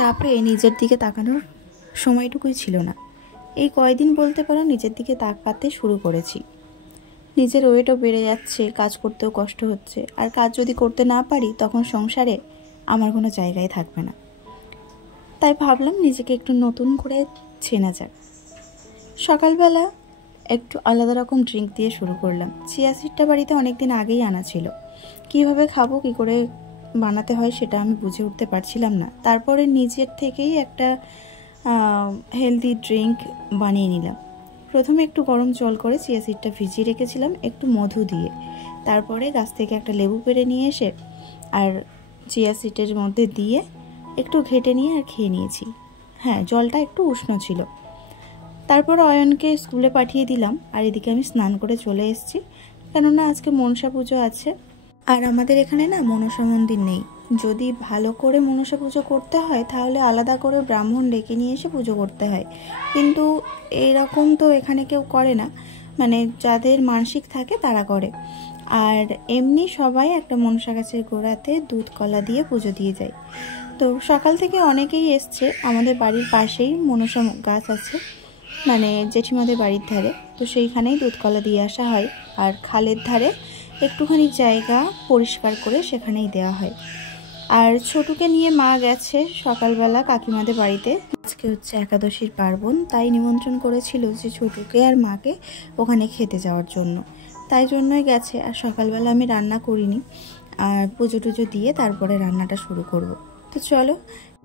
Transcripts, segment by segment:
চাপে নিজের দিকে তাকানোর সময়টুকুই ছিল না। এই কয়দিন বলতে পারো নিজের দিকে তাকাতে শুরু করেছি। নিজের ওয়েটও বেড়ে যাচ্ছে, কাজ করতেও কষ্ট হচ্ছে, আর কাজ যদি করতে না পারি তখন সংসারে আমার কোনো জায়গায় থাকবে না। তাই ভাবলাম নিজেকে একটু নতুন করে চেনা যাক। সকালবেলা একটু আলাদা রকম ড্রিঙ্ক দিয়ে শুরু করলাম। চিয়া সিডটা বাড়িতে অনেকদিন আগেই আনা ছিল, কীভাবে খাবো, কী করে বানাতে হয় সেটা আমি বুঝে উঠতে পারছিলাম না। তারপরে নিজের থেকেই একটা হেলদি ড্রিঙ্ক বানিয়ে নিলাম। প্রথমে একটু গরম জল করে চিয়া সিডটা ভিজিয়ে রেখেছিলাম একটু মধু দিয়ে। তারপরে গাছ থেকে একটা লেবু পেড়ে নিয়ে এসে আর চিয়া সিডের মধ্যে দিয়ে একটু ঘেটে নিয়ে আর খেয়ে নিয়েছি। হ্যাঁ, জলটা একটু উষ্ণ ছিল। তারপর অয়নকে স্কুলে পাঠিয়ে দিলাম, আর এদিকে আমি স্নান করে চলে এসেছি, কেননা আজকে মনসা পুজো আছে। আর আমাদের এখানে না মনসা মন্দির নেই। যদি ভালো করে মনসা পুজো করতে হয় তাহলে আলাদা করে ব্রাহ্মণ ডেকে নিয়ে এসে পুজো করতে হয়, কিন্তু এইরকম তো এখানে কেউ করে না, মানে যাদের মানসিক থাকে তারা করে। আর এমনি সবাই একটা মনসা গাছের গোড়াতে দুধ কলা দিয়ে পুজো দিয়ে যায়। তো সকাল থেকে অনেকেই এসছে। আমাদের বাড়ির পাশেই মনসা গাছ আছে, মানে জেঠিমাদের বাড়ির ধারে, তো সেইখানেই দুধ কলা দিয়ে আসা হয়। আর খালের ধারে একটুখানি জায়গা পরিষ্কার করে সেখানেই দেওয়া হয়। আর ছোটুকে নিয়ে মা গেছে সকালবেলা কাকিমাদের বাড়িতে। আজকে হচ্ছে একাদশীর পার্বণ, তাই নিমন্ত্রণ করেছিল যে ছোটুকে আর মাকে ওখানে খেতে যাওয়ার জন্য, তাই জন্যই গেছে। আর সকালবেলা আমি রান্না করিনি, আর পুজো টুজো দিয়ে তারপরে রান্নাটা শুরু করব। তো চলো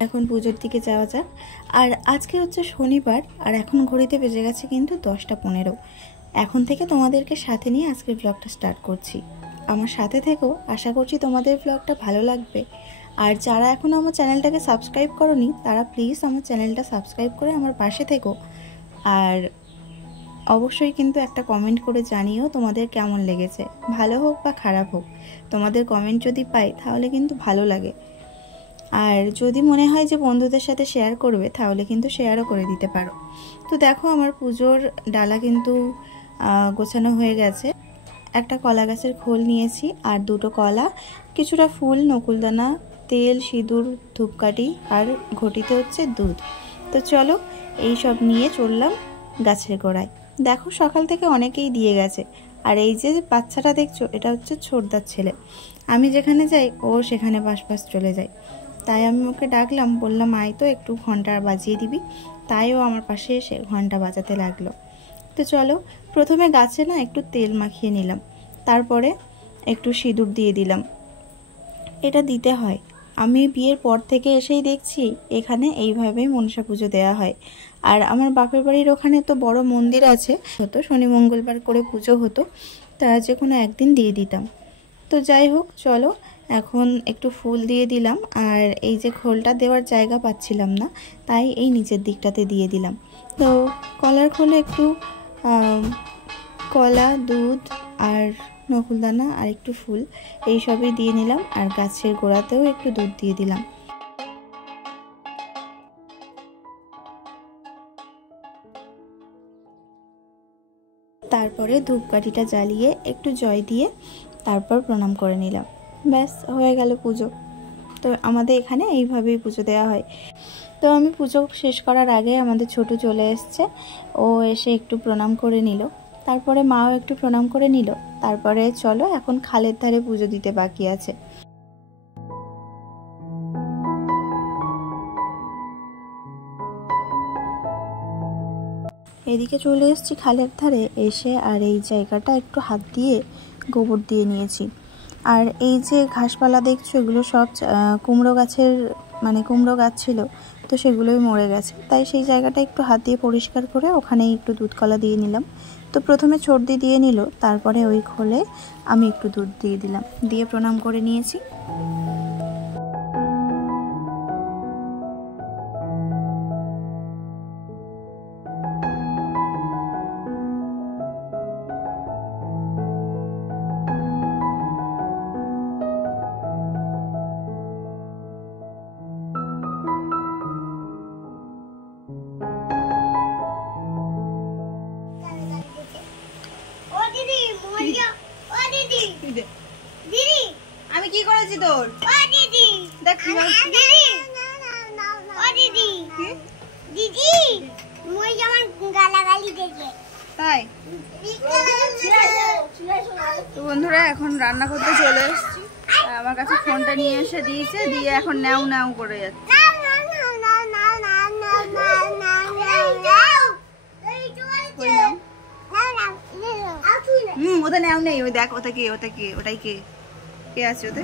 এখন পুজোর দিকে যাওয়া যাক। আর আজকে হচ্ছে শনিবার, আর এখন ঘড়িতে বেজে গেছে কিন্তু 10টা 15। এখন থেকে তোমাদেরকে সাথে নিয়ে আজকের ব্লগটা স্টার্ট করছি। আমার সাথে থেকো, আশা করছি তোমাদের ব্লগটা ভালো লাগবে। আর যারা এখনও আমার চ্যানেলটাকে সাবস্ক্রাইব করোনি তারা প্লিজ আমার চ্যানেলটা সাবস্ক্রাইব করে আমার পাশে থেকো। আর অবশ্যই কিন্তু একটা কমেন্ট করে জানিও তোমাদের কেমন লেগেছে, ভালো হোক বা খারাপ হোক। তোমাদের কমেন্ট যদি পাই তাহলে কিন্তু ভালো লাগে। আর যদি মনে হয় যে বন্ধুদের সাথে শেয়ার করবে তাহলে কিন্তু শেয়ারও করে দিতে পারো। তো দেখো আমার পুজোর ডালা কিন্তু গোছানো হয়ে গেছে। একটা কলা গাছের খোল নিয়েছি, আর দুটো কলা, কিছুটা ফুল, নকুলদানা, তেল, সিঁদুর, ধূপকাঠি, আর ঘটিতে হচ্ছে দুধ। তো চলো এই সব নিয়ে চললাম গাছের গোড়ায়। দেখো সকাল থেকে অনেকেই দিয়ে গেছে। আর এই যে বাচ্চাটা দেখছো, এটা হচ্ছে ছোটদার ছেলে। আমি যেখানে যাই ও সেখানে বাস চলে যায়, তাই আমি ওকে ডাকলাম, বললাম আয় তো একটু ঘন্টা বাজিয়ে দিবি। তাই ও আমার পাশে এসে ঘন্টা বাজাতে লাগলো। তো চলো প্রথমে গাছে না একটু তেল মাখিয়ে নিলাম, তারপরে একটু সিঁদুর দিয়ে দিলাম। এটা দিতে হয়, আমি বিয়ের পর থেকে এসেই দেখছি এখানে এইভাবেই মনসা পুজো দেওয়া হয়। আর আমার বাপের বাড়ির ওখানে তো বড় মন্দির আছে, হতো শনি মঙ্গলবার করে পুজো হতো, তা যে কোনো একদিন দিয়ে দিতাম। তো যাই হোক চলো এখন একটু ফুল দিয়ে দিলাম। আর এই যে খোলটা দেওয়ার জায়গা পাচ্ছিলাম না, তাই এই নিচের দিকটাতে দিয়ে দিলাম। তো কলার খোলে একটু কলা, দুধ, আর নকুলদানা, আর একটু ফুল, এই সবই দিয়ে নিলাম। আর গাছের গোড়াতেও একটু দুধ দিয়ে দিলাম। তারপরে ধূপকাঠিটা জ্বালিয়ে একটু জয় দিয়ে তারপর প্রণাম করে নিলাম। ব্যাস হয়ে গেল পুজো। তো আমাদের এখানে এইভাবেই পুজো দেওয়া হয়। তো আমি পুজো শেষ করার আগে আমাদের ছোট চলে এসছে, ও এসে একটু প্রণাম করে নিল, তারপরে মাও একটু প্রণাম করে নিল। তারপরে চলো এখন খালের ধারে পুজো দিতে বাকি আছে। এদিকে চলে এসেছি খালের ধারে এসে, আর এই জায়গাটা একটু হাত দিয়ে গোবর দিয়ে নিয়েছি। আর এই যে ঘাসপালা দেখছো এগুলো সব কুমড়ো গাছের, মানে কুমড়ো গাছ ছিল, তো সেগুলোই মরে গেছে, তাই সেই জায়গাটা একটু হাত দিয়ে পরিষ্কার করে ওখানেই একটু দুধ কলা দিয়ে নিলাম। তো প্রথমে সর্দি দিয়ে নিল, তারপরে ওই খোলে আমি একটু দুধ দিয়ে দিলাম, দিয়ে প্রণাম করে নিয়েছি। আমি কি করেছি তোর? দেখ তাই তো বন্ধুরা এখন রান্না করতে চলে এসেছি। আমার কাছে ফোনটা নিয়ে এসে দিয়েছে, দিয়ে এখন ন্যাও ন্যাও করে যাচ্ছে। ওটা ন্যাও নেই, ওই দেখ ওটা কে, ওটাই কে আছে, ওতে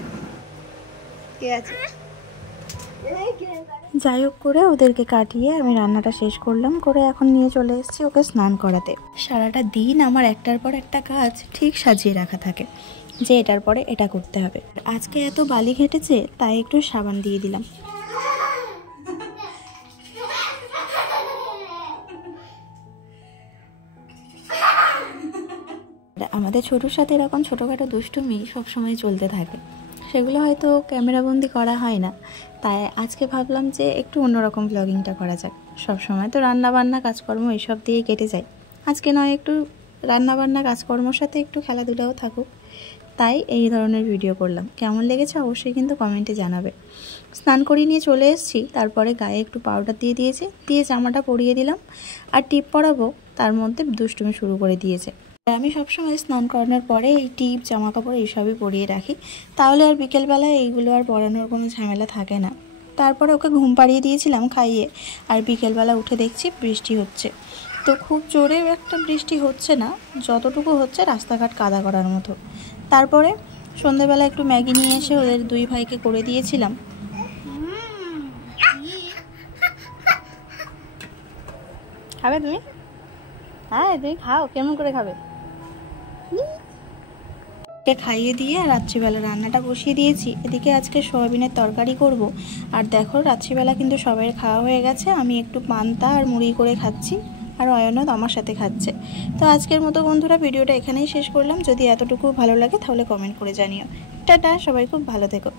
কে আছে। যাই হোক করে ওদেরকে কাটিয়ে আমি রান্নাটা শেষ করলাম, করে এখন নিয়ে চলে এসেছি ওকে স্নান করাতে। সারাটা দিন আমার একটার পর একটা কাজ ঠিক সাজিয়ে রাখা থাকে, যে এটার পরে এটা করতে হবে। আজকে এত বালি ঘেটেছে তাই একটু সাবান দিয়ে দিলাম। আমাদের ছোটোর সাথে এরকম ছোটোখাটো দুষ্টুমি সবসময় চলতে থাকে, সেগুলো হয়তো ক্যামেরাবন্দি করা হয় না। তাই আজকে ভাবলাম যে একটু অন্যরকম ব্লগিংটা করা যাক। সবসময় তো রান্নাবান্না কাজকর্ম এইসব দিয়েই কেটে যায়, আজকে নয় একটু রান্নাবান্না কাজকর্মর সাথে একটু খেলাধুলাও থাকুক, তাই এই ধরনের ভিডিও করলাম। কেমন লেগেছে অবশ্যই কিন্তু কমেন্টে জানাবে। স্নান করিয়ে নিয়ে চলে এসেছি, তারপরে গায়ে একটু পাউডার দিয়ে জামাটা পরিয়ে দিলাম, আর টিপ পরাবো তার মধ্যে দুষ্টুমি শুরু করে দিয়েছে। আমি সবসময় স্নান করানোর পরে এই টিপ জামা কাপড় এইসবই পরিয়ে রাখি, তাহলে আর বিকেলবেলায় এইগুলো আর পরানোর কোনো ঝামেলা থাকে না। তারপরে ওকে ঘুম পাড়িয়ে দিয়েছিলাম খাইয়ে, আর বিকেলবেলা উঠে দেখছি বৃষ্টি হচ্ছে। তো খুব জোরে একটা বৃষ্টি হচ্ছে না, যতটুকু হচ্ছে রাস্তাঘাট কাদা করার মতো। তারপরে সন্ধ্যেবেলা একটু ম্যাগি নিয়ে এসে ওদের দুই ভাইকে করে দিয়েছিলাম। খাবে তুমি? হ্যাঁ তুমি খাও, কেমন করে খাবে? খাইয়ে দিয়ে রাত্রিবেলা রান্নাটা বসিয়ে দিয়েছি। এদিকে আজকে সয়াবিনের তরকারি করব। আর দেখো রাত্রিবেলা কিন্তু সবাই খাওয়া হয়ে গেছে, আমি একটু পান্তা আর মুড়ি করে খাচ্ছি, আর অয়নও আমার সাথে খাচ্ছে। তো আজকের মতো বন্ধুরা ভিডিওটা এখানেই শেষ করলাম। যদি এতটুকু ভালো লাগে তাহলে কমেন্ট করে জানিও। টাটা, সবাই খুব ভালো থেকো।